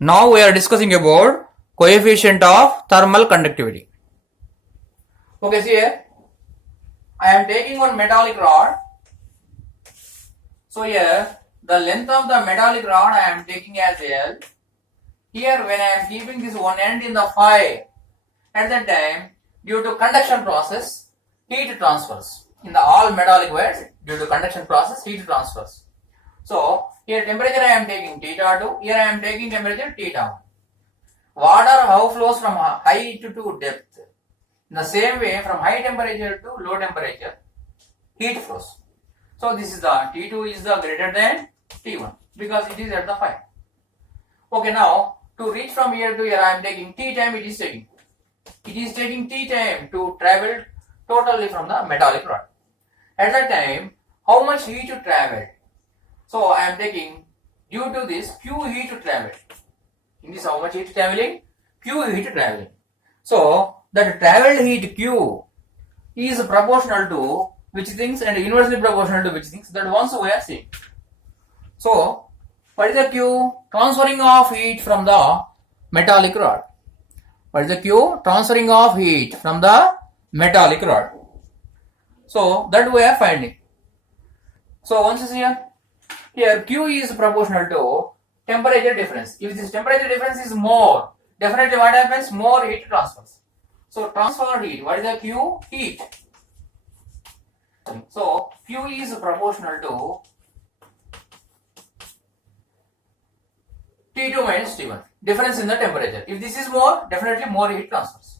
Now we are discussing about coefficient of thermal conductivity. Okay, see here, I am taking one metallic rod. So here, the length of the metallic rod I am taking as L. Here, when I am keeping this one end in the phi, at that time, due to conduction process, heat transfers. In the all metallic wires, due to conduction process, heat transfers. So, here temperature I am taking theta 2, here I am taking temperature theta 1. Water how flows from height to depth. In the same way, from high temperature to low temperature, heat flows. So this is the T2 is the greater than T1 because it is at the phi. Okay, now to reach from here to here, I am taking T time. It is taking T time to travel totally from the metallic rod. At that time, how much heat to travel? So I am taking due to this Q heat to travel. In this, how much heat traveling? Q heat traveling. So that traveled heat Q is proportional to which things and inversely proportional to which things, that once we are seeing. So what is the Q? Transferring of heat from the metallic rod. What is the Q? Transferring of heat from the metallic rod. So that we are finding. So once is here Q is proportional to temperature difference. If this temperature difference is more, definitely what happens? More heat transfers. So transfer heat, what is the Q? Heat. So Q is proportional to T2 minus T1. Difference in the temperature. If this is more, definitely more heat transfers.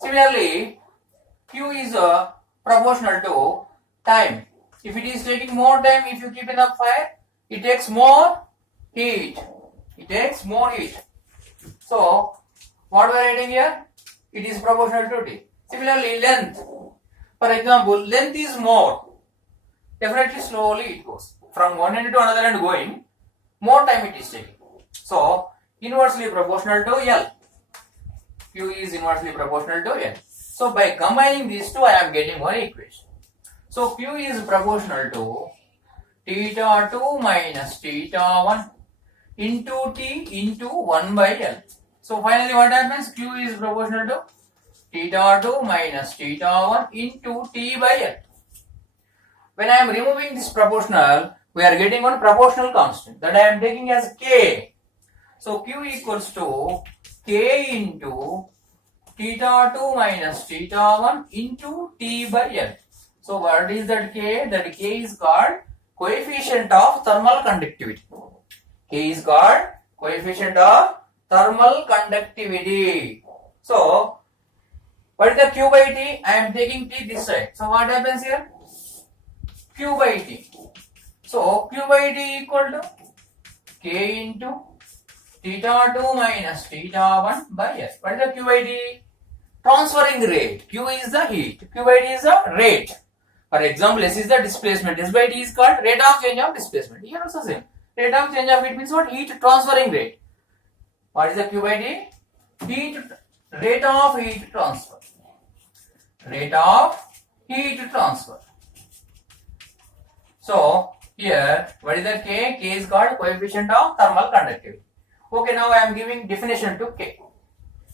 Similarly, Q is proportional to time. If it is taking more time, if you keep in the fire, it takes more heat. It takes more heat. So, what we are writing here? It is proportional to T. Similarly, length. For example, length is more. Definitely slowly it goes. From one end to another end going, more time it is taking. So, inversely proportional to L. Q is inversely proportional to L. So, by combining these two, I am getting one equation. So, Q is proportional to theta 2 minus theta 1 into T into 1 by L. So, finally what happens? Q is proportional to theta 2 minus theta 1 into T by L. When I am removing this proportional, we are getting one proportional constant that I am taking as K. So, Q equals to K into theta 2 minus theta 1 into T by L. So, what is that K? That K is called coefficient of thermal conductivity. K is called coefficient of thermal conductivity. So, what is the Q by T? I am taking T this side. So, what happens here? Q by T. So, Q by T equal to K into theta 2 minus theta 1 by S. What is the Q by T? Transferring rate. Q is the heat. Q by T is the rate. For example, S is the displacement. S by T is called rate of change of displacement. Here also same. Rate of change of heat means what? Heat transferring rate. What is the Q by T? Rate of heat transfer. Rate of heat transfer. So, here, what is the K? K is called coefficient of thermal conductivity. Okay, now I am giving definition to K.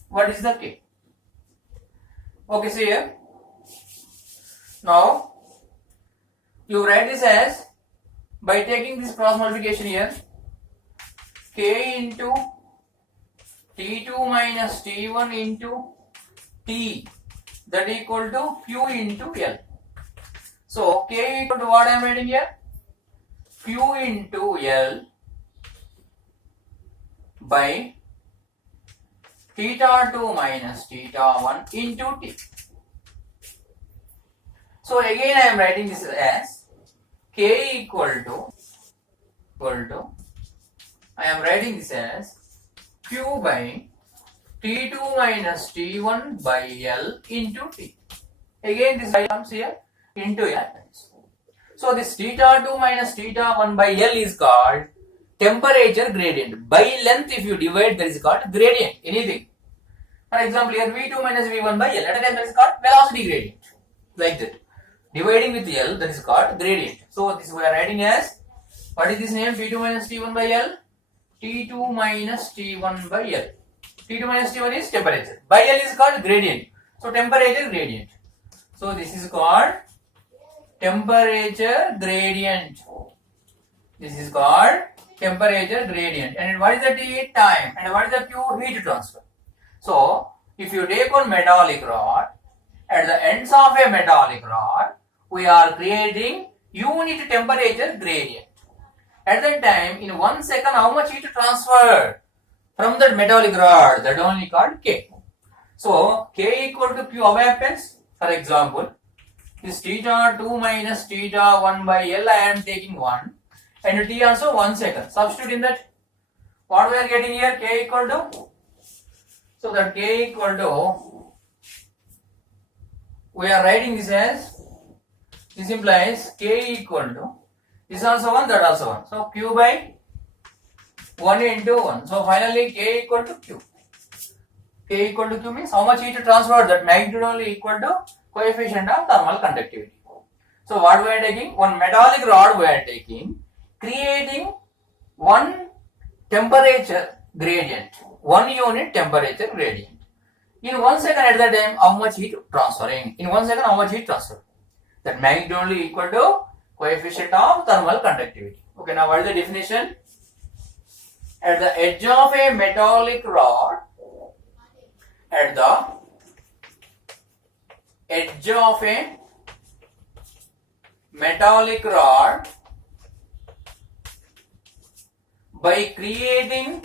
What is the K? Okay, see here. Now, you write this as, by taking this cross multiplication here, K into T2 minus T1 into T, that equal to Q into L. So, K equal to what I am writing here? Q into L by theta 2 minus theta 1 into T. So, again I am writing this as K equal to, I am writing this as Q by T2 minus T1 by L into T. Again this comes here into L. So this theta 2 minus theta 1 by L is called temperature gradient. By length if you divide, that is called gradient. Anything. For example, here V2 minus V1 by L. At a time that is called velocity gradient. Like that. Dividing with L, that is called gradient. So this we are writing as, what is this name? V2 minus T1 by L. T2 minus T1 by L. T2 minus T1 is temperature. By L is called gradient. So temperature gradient. So this is called temperature gradient. This is called temperature gradient. And what is the T? Time. And what is the Q? Heat transfer. So if you take one metallic rod, at the ends of a metallic rod, we are creating unit temperature gradient. At that time, in 1 second, how much heat transferred from that metallic rod? That only called K. So K equal to Q, how happens? For example, this theta 2 minus theta 1 by L, I am taking 1. And T also 1 second. Substitute in that. What we are getting here? K equal to. So that K equal to, we are writing this as, this implies K equal to, this also 1, that also 1. So Q by 1 into 1. So finally K equal to Q. K equal to Q means how much heat transferred, that magnitude only equal to coefficient of thermal conductivity. So what we are taking? One metallic rod we are taking, creating one temperature gradient, 1 unit temperature gradient. In 1 second at that time, how much heat transferring? In 1 second, how much heat transfer? That magnitude only equal to coefficient of thermal conductivity. Okay, now what is the definition? At the edge of a metallic rod, at the edge of a metallic rod, by creating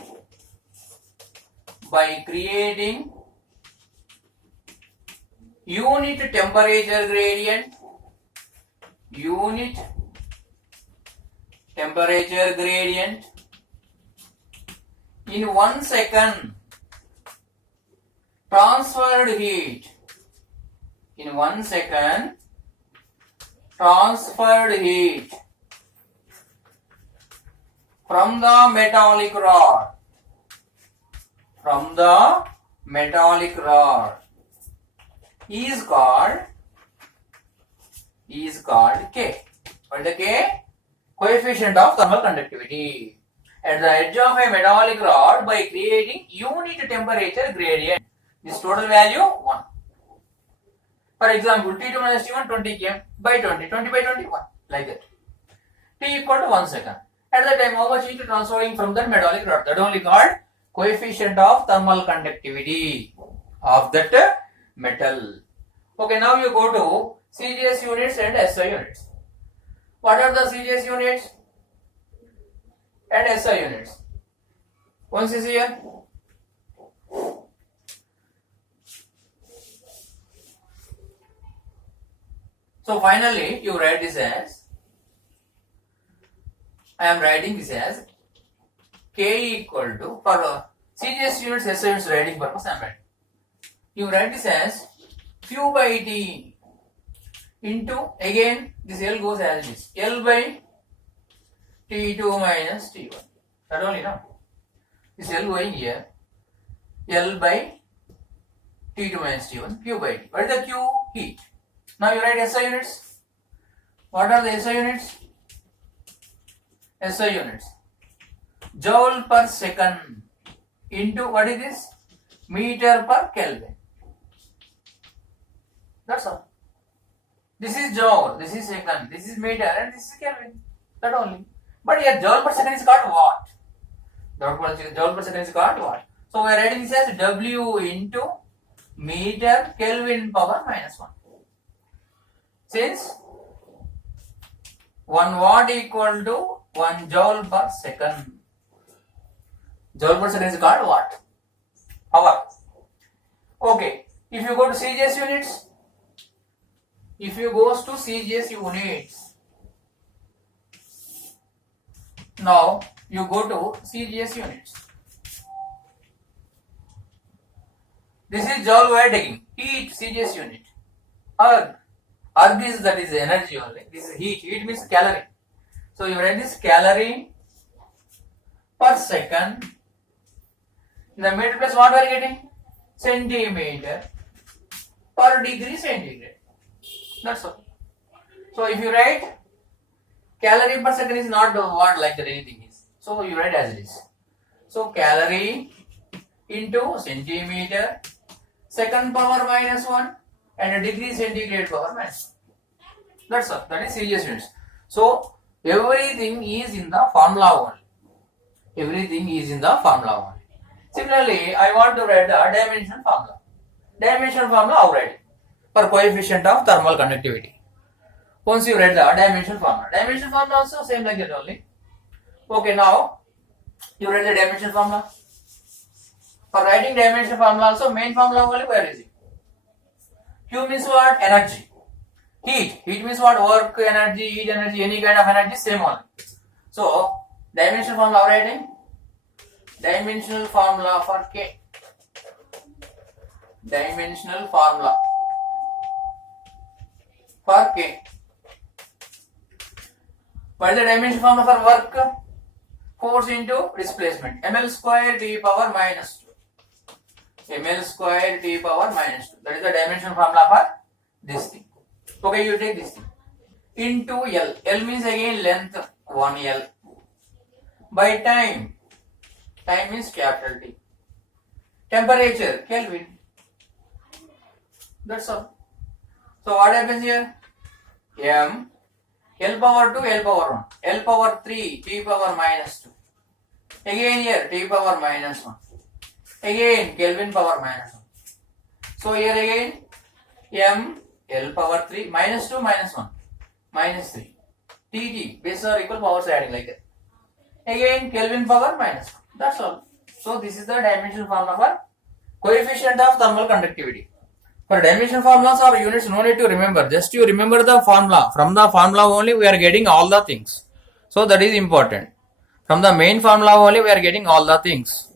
unit temperature gradient, in 1 second transferred heat, in 1 second transferred heat from the metallic rod, is called K. What is the K? Coefficient of thermal conductivity. At the edge of a metallic rod, by creating unit temperature gradient, this total value 1. For example, T2 minus T1 20 km by 20, 20 by 21, like that. T equal to 1 second. At that time, how much heat transferring from that metallic rod? That only called coefficient of thermal conductivity of that metal. Okay, now you go to CGS units and SI units. What are the CGS units and SI units? Once is here. So finally, you write this as, I am writing this as K equal to, for CGS units, SI units writing purpose I am writing. You write this as Q by T into, again this L goes as this, L by T2 minus T1. That only now. This L going here, L by T2 minus T1, Q by T. What is the Q? Heat. Now you write SI units. What are the SI units? SI units. Joule per second into, what is this? Meter per Kelvin. That's all. This is joule, this is second, this is meter, and this is Kelvin. That only. But here joule per second is called watt. Joule per second is called watt. So we are writing this as W into meter Kelvin power minus 1. Since 1 watt equal to 1 joule per second. Joule per second is called watt. Power. Okay. If you go to CGS units, now you go to CGS units. This is joule we are taking. Heat, CGS unit. Erg is, that is energy only. This is heat. Heat means calorie. So you write this calorie per second. In the meter place, what we are getting? Centimeter per degree centigrade. That's all. So if you write calorie per second is not what like that anything is. So you write as it is. So calorie into centimeter, second power minus 1 and a degree centigrade power minus 1. That's all. That is serious units. So everything is in the formula only. Everything is in the formula only. Similarly, I want to write the dimension formula. Dimension formula how write it? For coefficient of thermal conductivity. Once you write the dimension formula also same like that only. Okay, now you write the dimension formula. For writing dimension formula also main formula only where is it? Q means what? Energy. Heat. Heat means what? Work energy, heat energy, any kind of energy same only. So dimension formula how writing? Dimensional formula for K. Dimensional formula for K. What is the dimension formula for work? Force into displacement. ml square t power minus 2. ml square t power minus 2. That is the dimension formula for this thing. Okay, you take this thing. Into L. L means again length 1L. By time. Time is capital T. Temperature Kelvin. That's all. So what happens here? M L power 2, L power 1, L power 3, T power minus 2. Again here T power minus 1. Again Kelvin power minus 1. So here again M L power 3 minus 2 minus 1 minus 3. T base or equal powers adding like that. Again Kelvin power minus 1. That's all. So this is the dimension formula for coefficient of thermal conductivity. For dimension formulas or units, no need to remember. Just you remember the formula. From the formula only we are getting all the things. So that is important. From the main formula only we are getting all the things.